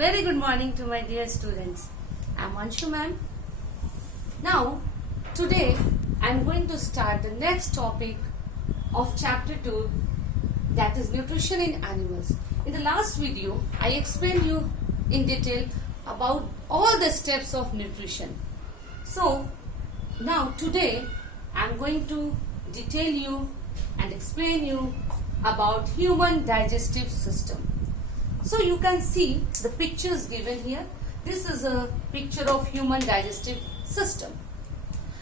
Very good morning to my dear students. I am Anshu ma'am. Now, today I am going to start the next topic of chapter 2, that is nutrition in animals. In the last video, I explained you in detail about all the steps of nutrition. So, now today I am going to detail you and explain you about human digestive system. So you can see the pictures given here. This is a picture of human digestive system.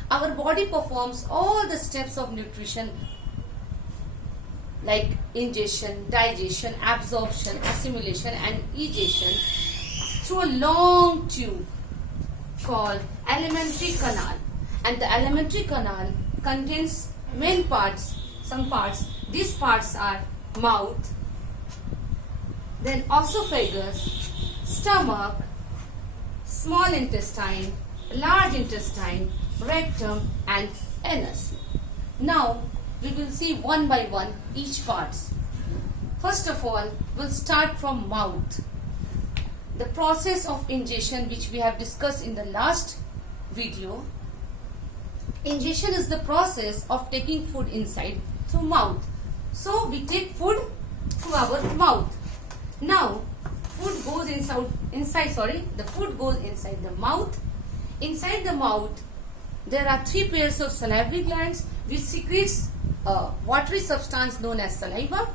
Our body performs all the steps of nutrition like ingestion, digestion, absorption, assimilation and egestion through a long tube called alimentary canal. And the alimentary canal contains main parts, some parts. These parts are mouth, then esophagus, stomach, small intestine, large intestine, rectum and anus. Now we will see one by one each parts. First of all, we'll start from mouth. The process of ingestion which we have discussed in the last video. Ingestion is the process of taking food inside through mouth. So we take food through our mouth. Now, food goes the food goes inside the mouth. Inside the mouth, there are 3 pairs of salivary glands which secretes a watery substance known as saliva.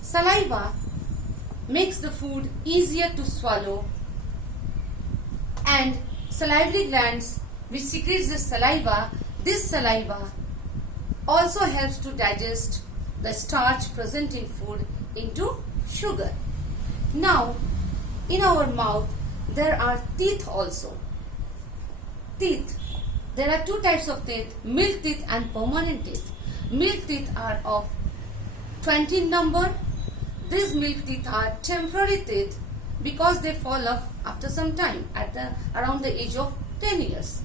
Saliva makes the food easier to swallow, and salivary glands which secretes the saliva, this saliva also helps to digest the starch present in food into sugar. Now, in our mouth, there are teeth also. Teeth. There are 2 types of teeth, milk teeth and permanent teeth. Milk teeth are of 20 in number. These milk teeth are temporary teeth because they fall off after some time, around the age of 10 years.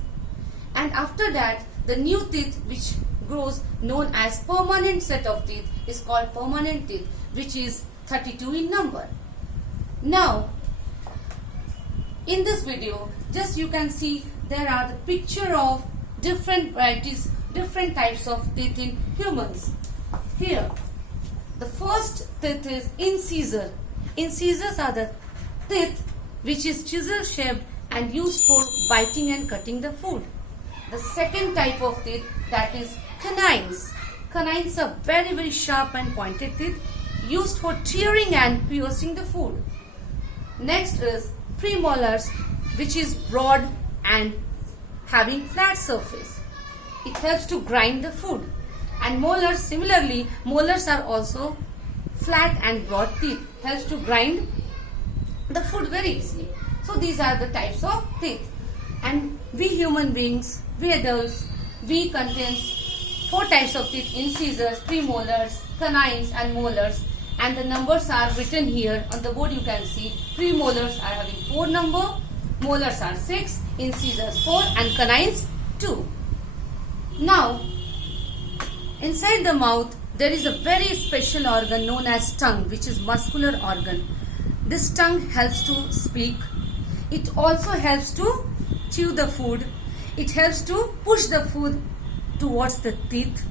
And after that, the new teeth which grows, known as permanent set of teeth, is called permanent teeth, which is 32 in number. Now, in this video, just you can see there are the picture of different varieties, different types of teeth in humans. Here, the first teeth is incisor. Incisors are the teeth which is chisel shaped and used for biting and cutting the food. The second type of teeth, that is canines. Canines are very sharp and pointed teeth used for tearing and piercing the food. Next is premolars, which is broad and having flat surface. It helps to grind the food. And molars, similarly, molars are also flat and broad teeth, helps to grind the food very easily. So these are the types of teeth. And we human beings, we adults, we contains 4 types of teeth: incisors, premolars, canines and molars. And the numbers are written here on the board. You can see premolars are having 4 number, molars are 6, incisors 4 and canines 2. Now, inside the mouth there is a very special organ known as tongue, which is muscular organ. This tongue helps to speak. It also helps to chew the food. It helps to push the food towards the teeth.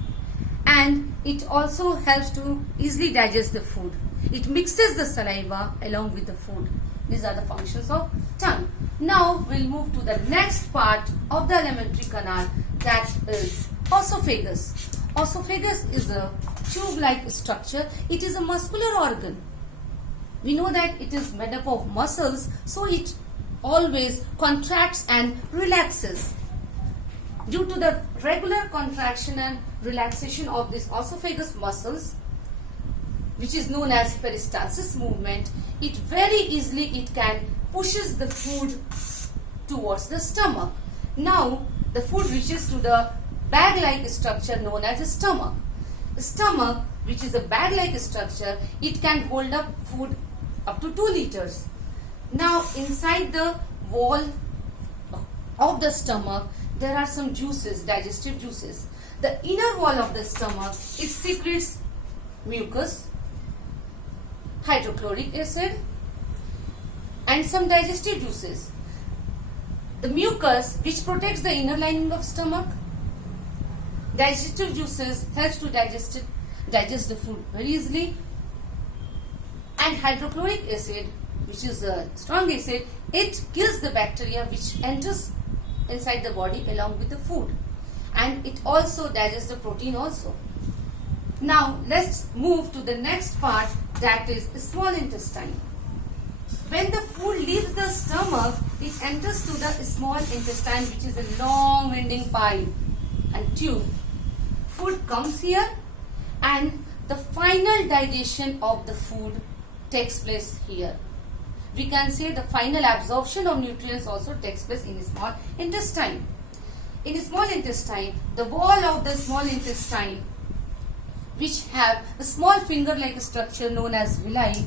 And it also helps to easily digest the food. It mixes the saliva along with the food. These are the functions of tongue. Now we'll move to the next part of the alimentary canal, that is esophagus. Esophagus is a tube-like structure. It is a muscular organ. We know that it is made up of muscles, so it always contracts and relaxes. Due to the regular contraction and relaxation of this esophagus muscles, which is known as peristalsis movement, it very easily can pushes the food towards the stomach. Now the food reaches to the bag-like structure known as the stomach. The stomach, which is a bag-like structure, it can hold up food up to 2 liters. Now inside the wall of the stomach, there are some juices, digestive juices. The inner wall of the stomach, it secretes mucus, hydrochloric acid and some digestive juices. The mucus, which protects the inner lining of stomach. Digestive juices helps to digest the food very easily. And hydrochloric acid, which is a strong acid, it kills the bacteria which enters inside the body along with the food. And it also digests the protein also. Now let's move to the next part, that is small intestine. When the food leaves the stomach, it enters to the small intestine, which is a long winding pipe and tube. Food comes here and the final digestion of the food takes place here. We can say the final absorption of nutrients also takes place in small intestine. In small intestine, the wall of the small intestine, which have a small finger-like structure known as villi,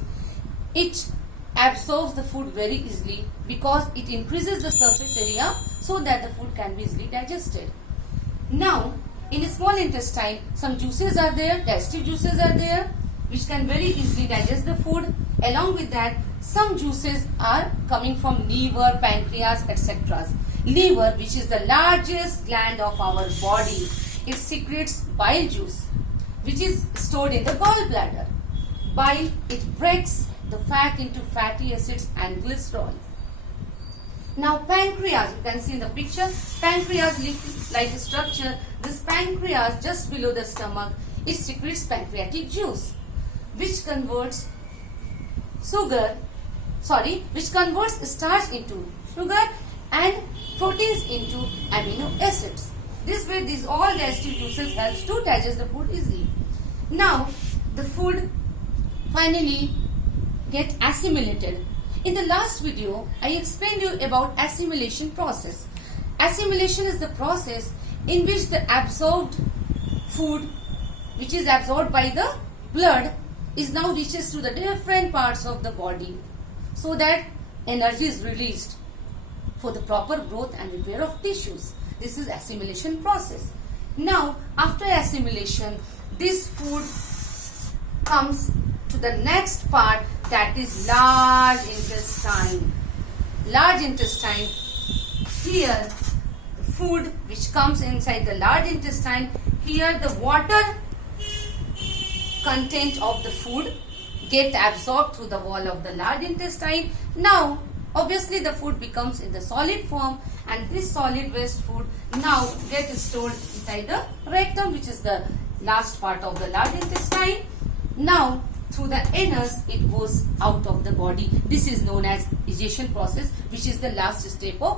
it absorbs the food very easily because it increases the surface area so that the food can be easily digested. Now, in small intestine, some juices are there, digestive juices are there, which can very easily digest the food. Along with that, some juices are coming from liver, pancreas, etc. Liver, which is the largest gland of our body, it secretes bile juice, which is stored in the gallbladder. Bile, it breaks the fat into fatty acids and glycerol. Now pancreas, you can see in the picture, pancreas leaf-like structure. This pancreas just below the stomach, it secretes pancreatic juice, which converts starch into sugar and proteins into amino acids. This way, these all digestive juices helps to digest the food easily. Now, the food finally get assimilated. In the last video, I explained you about assimilation process. Assimilation is the process in which the absorbed food, which is absorbed by the blood, is now reaches to the different parts of the body so that energy is released for the proper growth and repair of tissues. This is assimilation process. Now, after assimilation, this food comes to the next part, that is large intestine. Large intestine, here the food which comes inside the large intestine, here the water content of the food get absorbed through the wall of the large intestine. Now obviously the food becomes in the solid form, and this solid waste food now gets stored inside the rectum, which is the last part of the large intestine. Now through the anus it goes out of the body. This is known as digestion process, which is the last step of